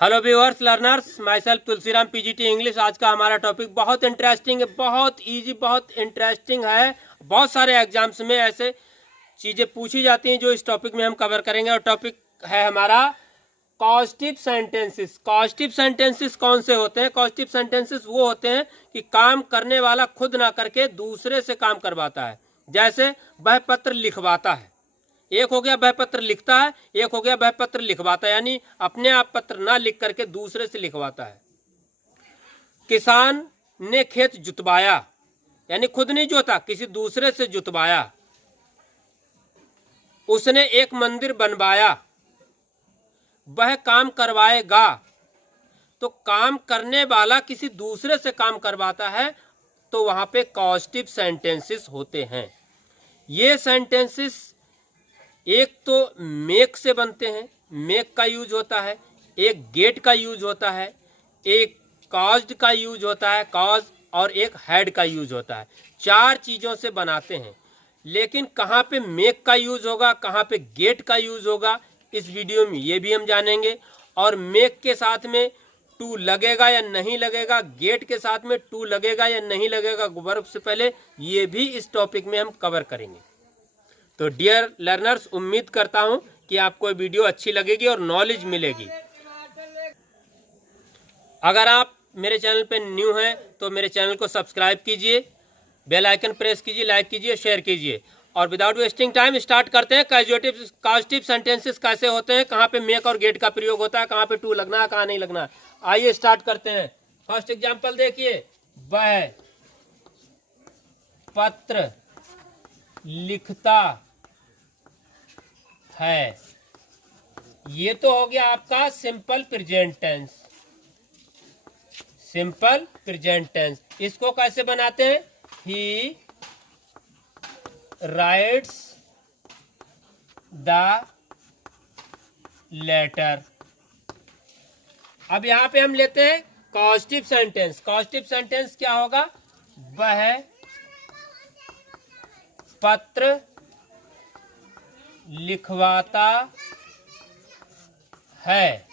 Hello viewers learners, my self Tulsiram PGT English. आज का हमारा टॉपिक बहुत इंटरेस्टिंग है, बहुत इजी, बहुत इंटरेस्टिंग है। बहुत सारे एग्जाम्स में ऐसे चीज़ें पूछी जाती हैं जो इस टॉपिक में हम कवर करेंगे। और टॉपिक है हमारा कॉजेटिव सेंटेंसेस। कॉजेटिव सेंटेंसेस कौन से होते हैं? कॉजेटिव सेंटेंसेस वो होते हैं कि काम करने वाला खुद ना करके दूसरे से काम करवाता है। जैसे वह पत्र लिखवाता है, एक हो गया वह पत्र लिखता है, एक हो गया वह पत्र लिखवाता है, यानी अपने आप पत्र ना लिख करके दूसरे से लिखवाता है। किसान ने खेत जुतवाया, यानी खुद नहीं जोता, किसी दूसरे से जुतवाया। उसने एक मंदिर बनवाया, वह काम करवाएगा। तो काम करने वाला किसी दूसरे से काम करवाता है, तो वहां पे कॉजेटिव सेंटेंसेस होते हैं। ये सेंटेंसेस एक तो मेक से बनते हैं, मेक का यूज होता है, एक गेट का यूज होता है, एक कॉज्ड का यूज होता है, कॉज, और एक हैड का यूज होता है। चार चीज़ों से बनाते हैं। लेकिन कहाँ पे मेक का यूज होगा, कहाँ पे गेट का यूज होगा, इस वीडियो में ये भी हम जानेंगे। और मेक के साथ में टू लगेगा या नहीं लगेगा, गेट के साथ में टू लगेगा या नहीं लगेगा वर्ब से पहले, ये भी इस टॉपिक में हम कवर करेंगे। तो डियर लर्नर्स, उम्मीद करता हूं कि आपको वीडियो अच्छी लगेगी और नॉलेज मिलेगी। अगर आप मेरे चैनल पे न्यू हैं तो मेरे चैनल को सब्सक्राइब कीजिए, बेल आइकन प्रेस कीजिए, लाइक कीजिए, शेयर कीजिए। और विदाउट वेस्टिंग टाइम स्टार्ट करते हैं। कॉजेटिव सेंटेंसेस कैसे होते हैं, कहाँ पे मेक और गेट का प्रयोग होता है, कहाँ पे टू लगना है, कहाँ नहीं लगना है। आइए स्टार्ट करते हैं। फर्स्ट एग्जाम्पल देखिए, वह पत्र लिखता है। ये तो हो गया आपका simple present tense. Simple present tense इसको कैसे बनाते हैं? He writes the letter. अब यहां पे हम लेते हैं कॉजेटिव सेंटेंस। कॉजेटिव सेंटेंस क्या होगा? वह पत्र लिखवाता है।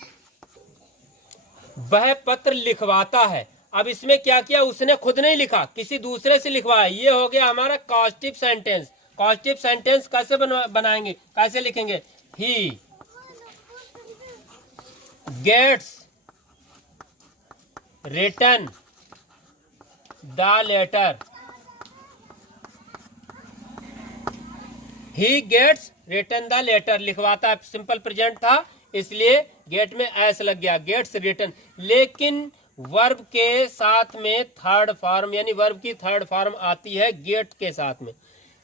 वह पत्र लिखवाता है। अब इसमें क्या किया? उसने खुद नहीं लिखा, किसी दूसरे से लिखवाया। ये हो गया हमारा कॉजेटिव सेंटेंस। कॉजेटिव सेंटेंस कैसे बनाएंगे, कैसे लिखेंगे? He gets written the letter. He gets written the letter, लिखवाता है, सिंपल प्रेजेंट था इसलिए गेट में एस लग गया, गेट्स रिटन। लेकिन वर्ब के साथ में थर्ड फॉर्म, यानी वर्ब की थर्ड फॉर्म आती है गेट के साथ में।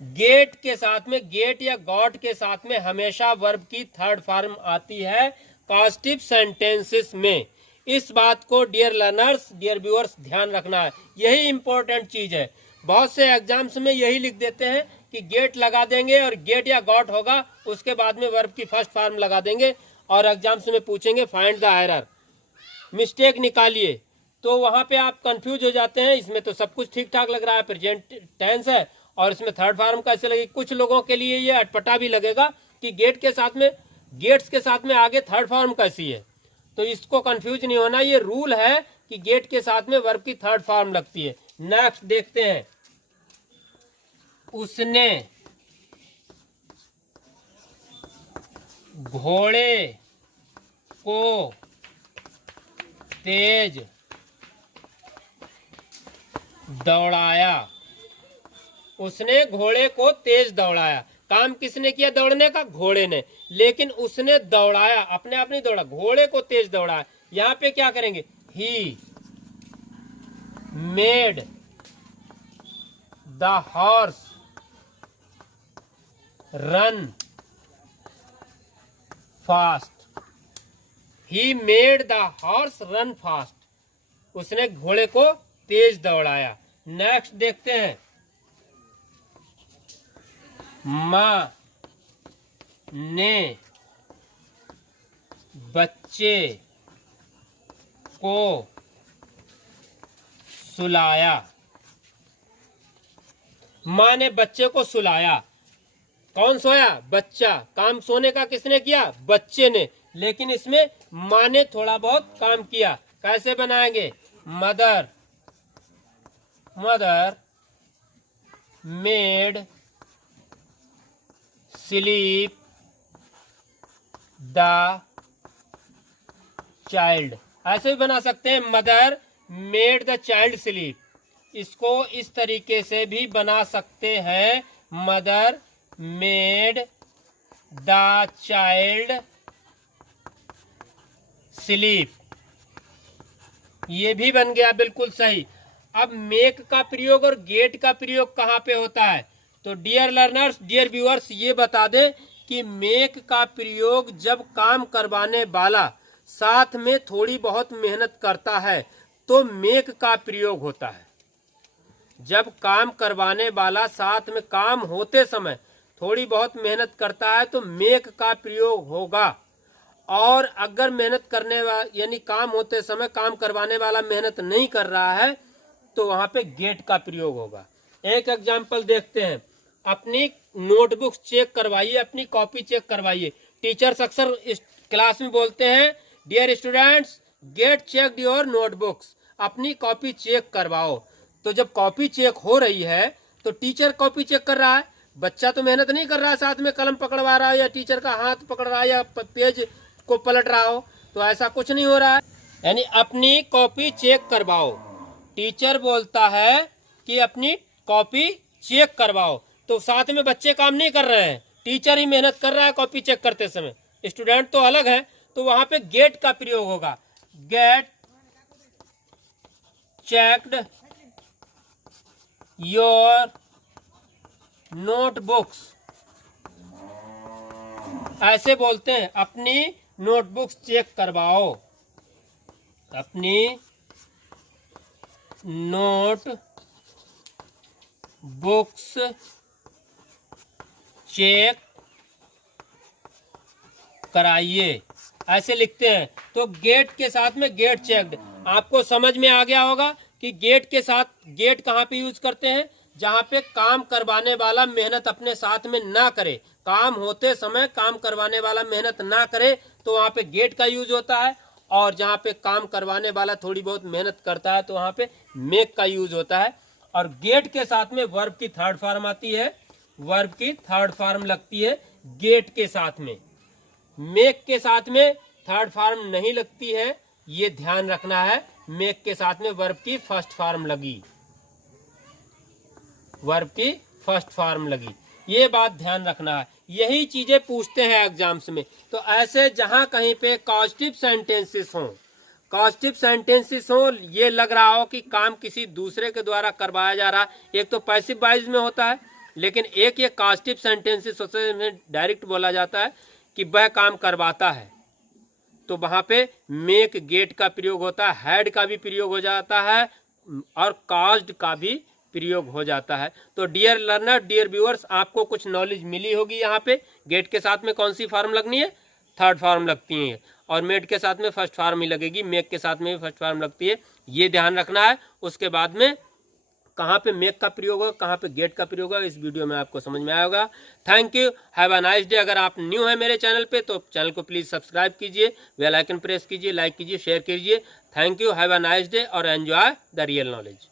गेट के साथ में, गेट या गॉट के साथ में हमेशा वर्ब की थर्ड फॉर्म आती है पॉजिटिव सेंटेंसेस में। इस बात को डियर लर्नर्स, डियर व्यूअर्स ध्यान रखना है, यही इंपॉर्टेंट चीज है। बहुत से एग्जाम्स में यही लिख देते हैं कि गेट लगा देंगे और गेट या गॉट होगा, उसके बाद में वर्ब की फर्स्ट फॉर्म लगा देंगे और एग्जाम्स में पूछेंगे फाइंड द एरर, मिस्टेक निकालिए। तो वहां पे आप कंफ्यूज हो जाते हैं। इसमें तो सब कुछ ठीक ठाक लग रहा है, प्रेजेंट टेंस है, और इसमें थर्ड फॉर्म कैसे लगेगी? कुछ लोगों के लिए ये अटपटा भी लगेगा कि गेट के साथ में, गेट्स के साथ में आगे थर्ड फॉर्म कैसी है। तो इसको कंफ्यूज नहीं होना, ये रूल है कि गेट के साथ में वर्ब की थर्ड फॉर्म लगती है। नेक्स्ट देखते हैं, उसने घोड़े को तेज दौड़ाया। उसने घोड़े को तेज दौड़ाया। काम किसने किया दौड़ने का? घोड़े ने। लेकिन उसने दौड़ाया, अपने आप नहीं दौड़ा, घोड़े को तेज दौड़ाया। यहां पे क्या करेंगे? He made the horse run fast. He made the horse run fast. उसने घोड़े को तेज दौड़ाया। नेक्स्ट देखते हैं, माँ ने बच्चे को सुलाया। माँ ने बच्चे को सुलाया। कौन सोया? बच्चा। काम सोने का किसने किया? बच्चे ने। लेकिन इसमें माँ ने थोड़ा बहुत काम किया। कैसे बनाएंगे? Mother made sleep the child. ऐसे भी बना सकते हैं, mother made the child sleep. इसको इस तरीके से भी बना सकते हैं, mother made the child sleep. ये भी बन गया बिल्कुल सही। अब मेक का प्रयोग और गेट का प्रयोग कहाँ पे होता है? तो डियर लर्नर्स, डियर व्यूअर्स, ये बता दें कि मेक का प्रयोग जब काम करवाने वाला साथ में थोड़ी बहुत मेहनत करता है तो मेक का प्रयोग होता है। जब काम करवाने वाला साथ में काम होते समय थोड़ी बहुत मेहनत करता है तो मेक का प्रयोग होगा। और अगर मेहनत करने वाला यानी काम होते समय काम करवाने वाला मेहनत नहीं कर रहा है तो वहां पे गेट का प्रयोग होगा। एक एग्जांपल देखते हैं। अपनी नोटबुक चेक करवाइए, अपनी कॉपी चेक करवाइए। टीचर्स अक्सर इस क्लास में बोलते हैं, dear students get check your notebooks. अपनी कॉपी चेक करवाओ। तो जब कॉपी चेक हो रही है तो टीचर कॉपी चेक कर रहा है, बच्चा तो मेहनत नहीं कर रहा है, साथ में कलम पकड़वा रहा है या टीचर का हाथ पकड़ रहा है या पेज को पलट रहा हो, तो ऐसा कुछ नहीं हो रहा है। यानी अपनी कॉपी चेक करवाओ। टीचर बोलता है कि अपनी कॉपी चेक करवाओ, तो साथ में बच्चे काम नहीं कर रहे हैं, टीचर ही मेहनत कर रहा है कॉपी चेक करते समय, स्टूडेंट तो अलग है। तो वहां पे गेट का प्रयोग होगा। Get checked your notebooks. ऐसे बोलते हैं, अपनी नोटबुक्स चेक करवाओ। अपनी नोट बुक्स चेक कराइए, ऐसे लिखते हैं। तो गेट के साथ में गेट चेक्ड, आपको समझ में आ गया होगा कि गेट के साथ गेट कहाँ पे यूज करते हैं? जहाँ पे काम करवाने वाला मेहनत अपने साथ में ना करे, काम होते समय काम करवाने वाला मेहनत ना करे तो वहाँ पे गेट का यूज होता है। और जहाँ पे काम करवाने वाला थोड़ी बहुत मेहनत करता है तो वहाँ पे मेक का यूज होता है। और गेट के साथ में वर्ब की थर्ड फॉर्म आती है, वर्ब की थर्ड फॉर्म लगती है गेट के साथ में। मेक के साथ में थर्ड फॉर्म नहीं लगती है, ये ध्यान रखना है। मेक के साथ में वर्ब की फर्स्ट फॉर्म लगी, वर्ब की फर्स्ट फॉर्म लगी, ये बात ध्यान रखना है। यही चीजें पूछते हैं एग्जाम्स में। तो ऐसे जहां कहीं पे कॉजेटिव सेंटेंसेस हों, कॉजेटिव सेंटेंसेस हो, ये लग रहा हो कि काम किसी दूसरे के द्वारा करवाया जा रहा, एक तो पैसिव वॉइस में होता है, लेकिन एक ये कॉजेटिव सेंटेंसेस होते हैं डायरेक्ट बोला जाता है कि वह काम करवाता है, तो वहां पे मेक गेट का प्रयोग होता है, हैड का भी प्रयोग हो जाता है और काज्ड का भी प्रयोग हो जाता है। तो डियर लर्नर, डियर व्यूअर्स, आपको कुछ नॉलेज मिली होगी। यहाँ पे गेट के साथ में कौन सी फॉर्म लगनी है? थर्ड फॉर्म लगती है। और मेड के साथ में फर्स्ट फॉर्म ही लगेगी, मेक के साथ में भी फर्स्ट फॉर्म लगती है, ये ध्यान रखना है। उसके बाद में कहाँ पे मेक का प्रयोग होगा, कहाँ पे गेट का प्रयोग होगा, इस वीडियो में आपको समझ में आएगा। Thank you, have a nice day. अगर आप न्यू है मेरे चैनल पे तो चैनल को प्लीज सब्सक्राइब कीजिए, बेल आइकन प्रेस कीजिए, लाइक कीजिए, शेयर कीजिए। Thank you, have a nice day और एंजॉय द रियल नॉलेज।